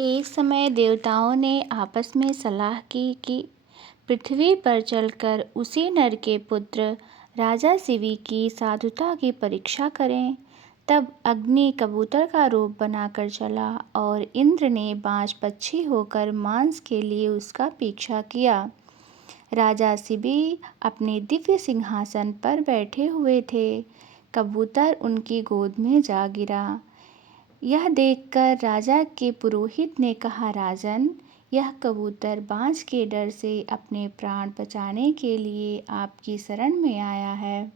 एक समय देवताओं ने आपस में सलाह की कि पृथ्वी पर चलकर उसी नर के पुत्र राजा शिवी की साधुता की परीक्षा करें। तब अग्नि कबूतर का रूप बनाकर चला और इंद्र ने बाज पक्षी होकर मांस के लिए उसका पीछा किया। राजा शिवी अपने दिव्य सिंहासन पर बैठे हुए थे। कबूतर उनकी गोद में जा गिरा। यह देखकर राजा के पुरोहित ने कहा, राजन, यह कबूतर बाज के डर से अपने प्राण बचाने के लिए आपकी शरण में आया है।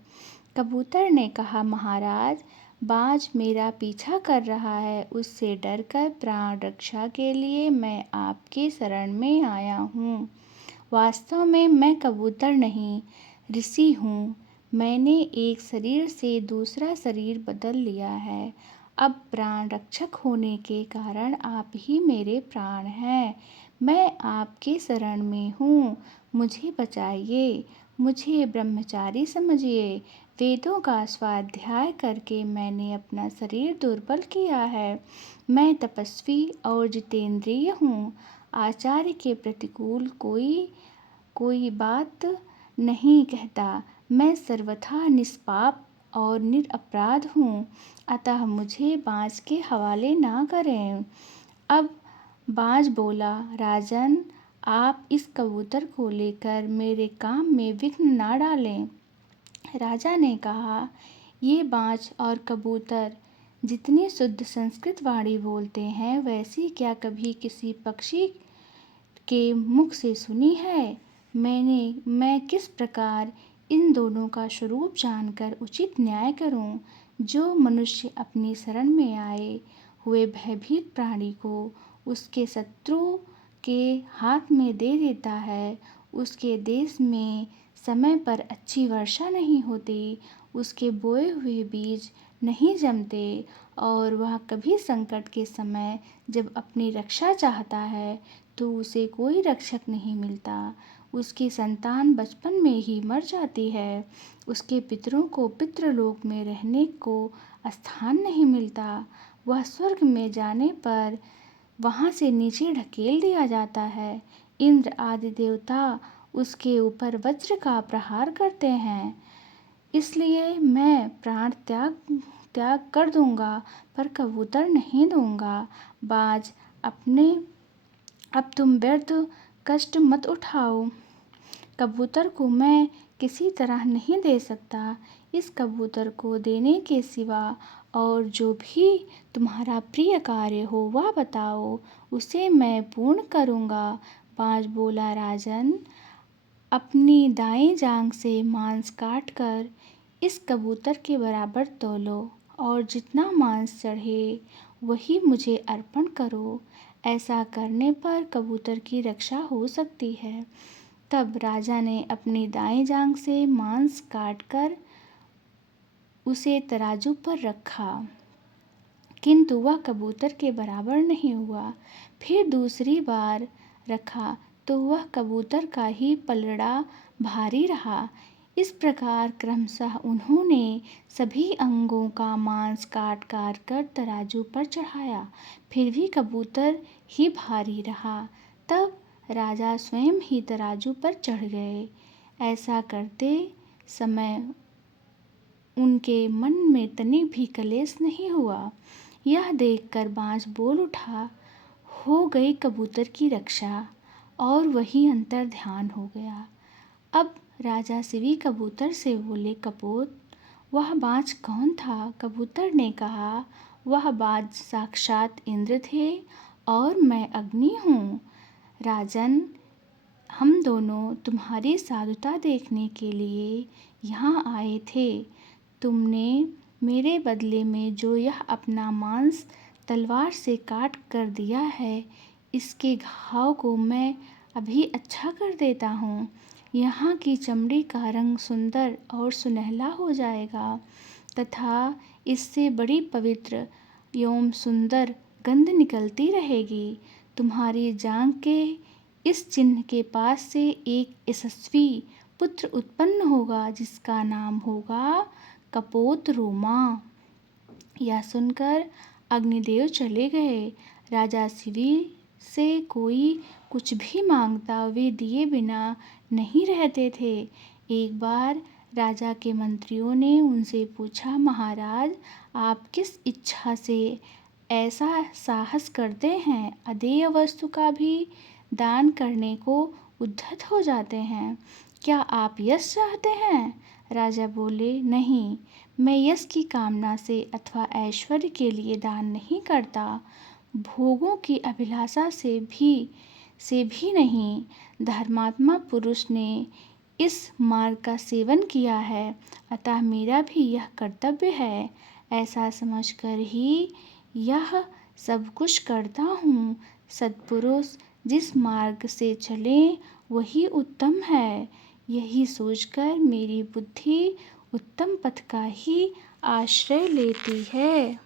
कबूतर ने कहा, महाराज, बाज मेरा पीछा कर रहा है, उससे डरकर प्राण रक्षा के लिए मैं आपकी शरण में आया हूँ। वास्तव में मैं कबूतर नहीं, ऋषि हूँ। मैंने एक शरीर से दूसरा शरीर बदल लिया है। अब प्राण रक्षक होने के कारण आप ही मेरे प्राण हैं। मैं आपके शरण में हूँ। मुझे बचाइए, मुझे ब्रह्मचारी समझिए। वेदों का स्वाध्याय करके मैंने अपना शरीर दुर्बल किया है। मैं तपस्वी और जितेंद्रिय हूँ। आचार्य के प्रतिकूल कोई बात नहीं कहता। मैं सर्वथा निष्पाप और निरपराध हूँ। अतः मुझे बाज के हवाले ना करें। अब बाज बोला, राजन, आप इस कबूतर को लेकर मेरे काम में विघ्न ना डालें। राजा ने कहा, ये बाज और कबूतर जितनी शुद्ध संस्कृत वाणी बोलते हैं, वैसी क्या कभी किसी पक्षी के मुख से सुनी है? मैं किस प्रकार इन दोनों का स्वरूप जानकर उचित न्याय करूं? जो मनुष्य अपनी शरण में आए हुए भयभीत प्राणी को उसके शत्रु के हाथ में दे देता है, उसके देश में समय पर अच्छी वर्षा नहीं होती, उसके बोए हुए बीज नहीं जमते और वह कभी संकट के समय जब अपनी रक्षा चाहता है तो उसे कोई रक्षक नहीं मिलता। उसकी संतान बचपन में ही मर जाती है। उसके पितरों को पितृलोक में रहने को स्थान नहीं मिलता। वह स्वर्ग में जाने पर वहाँ से नीचे ढकेल दिया जाता है। इंद्र आदि देवता उसके ऊपर वज्र का प्रहार करते हैं। इसलिए मैं प्राण त्याग कर दूंगा, पर कबूतर नहीं दूंगा। बाज, अब तुम व्यर्थ कष्ट मत उठाओ। कबूतर को मैं किसी तरह नहीं दे सकता। इस कबूतर को देने के सिवा और जो भी तुम्हारा प्रिय कार्य हो वह बताओ, उसे मैं पूर्ण करूँगा। बाज बोला, राजन, अपनी दाएं जांघ से मांस काट कर इस कबूतर के बराबर तौलो और जितना मांस चढ़े वही मुझे अर्पण करो। ऐसा करने पर कबूतर की रक्षा हो सकती है। तब राजा ने अपनी दाएं जांघ से मांस काटकर उसे तराजू पर रखा, किंतु वह कबूतर के बराबर नहीं हुआ। फिर दूसरी बार रखा तो वह कबूतर का ही पलड़ा भारी रहा। इस प्रकार क्रमशः उन्होंने सभी अंगों का मांस काट काट कर तराजू पर चढ़ाया, फिर भी कबूतर ही भारी रहा। तब राजा स्वयं ही तराजू पर चढ़ गए। ऐसा करते समय उनके मन में तनिक भी कलेश नहीं हुआ। यह देखकर बाज बोल उठा, हो गई कबूतर की रक्षा, और वही अंतर ध्यान हो गया। अब राजा शिवी कबूतर से बोले, कपोत, वह बाज कौन था? कबूतर ने कहा, वह बाज साक्षात इंद्र थे और मैं अग्नि हूँ। राजन, हम दोनों तुम्हारी साधुता देखने के लिए यहाँ आए थे। तुमने मेरे बदले में जो यह अपना मांस तलवार से काट कर दिया है, इसके घाव को मैं अभी अच्छा कर देता हूँ। यहाँ की चमड़ी का रंग सुंदर और सुनहला हो जाएगा तथा इससे बड़ी पवित्र एवं सुंदर गंध निकलती रहेगी। तुम्हारी जांघ के इस चिन्ह के पास से एक यशस्वी पुत्र उत्पन्न होगा जिसका नाम होगा कपोत रोमा। यह सुनकर अग्निदेव चले गए। राजा शिवी से कोई कुछ भी मांगता वे दिए बिना नहीं रहते थे। एक बार राजा के मंत्रियों ने उनसे पूछा, महाराज, आप किस इच्छा से ऐसा साहस करते हैं? अदेय वस्तु का भी दान करने को उद्धत हो जाते हैं। क्या आप यश चाहते हैं? राजा बोले, नहीं, मैं यश की कामना से अथवा ऐश्वर्य के लिए दान नहीं करता, भोगों की अभिलाषा से भी नहीं। धर्मात्मा पुरुष ने इस मार्ग का सेवन किया है, अतः मेरा भी यह कर्तव्य है। ऐसा समझकर ही यह सब कुछ करता हूँ। सत्पुरुष जिस मार्ग से चले वही उत्तम है। यही सोचकर मेरी बुद्धि उत्तम पथ का ही आश्रय लेती है।